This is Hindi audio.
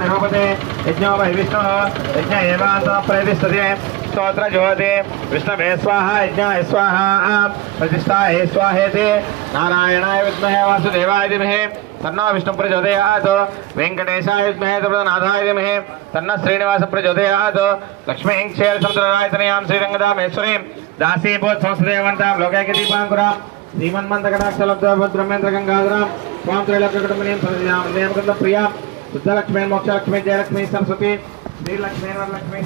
निरूपते यज्ञो वै विष्णु यज्ञ एवांत प्रयतिष्ठते स्तोत्र ज्योति विष्णवे स्वाहा यज्ञाय स्वाहा प्रतिष्ठाये स्वाहेति नारायणाय विद्महे वासुदेवाय धीमहि तन्नो विष्णु प्रचोदयात् वेंकटेशाय विद्महे तन्नाथाय धीमहि तन्नः श्रीनिवास प्रचोदयात् लक्ष्मीं क्षीरसमुद्ररायतनयां श्रीरङ्गदामेश्वरीं दासीभूत संस्कृतवन्तां लोकैक दीपाङ्कुरां श्रीमन्मन्दकटाक्षलब्धभद्रमेन्द्र गंगाधरां स्वां त्रैलोक्यकुटुम्बिनीं सर्वजां प्रियां शुद्धलक्ष्मी मोक्षलक्ष्मी जयलक्ष्मी सरस्वती श्रीलक्ष्मी वरलक्ष्मी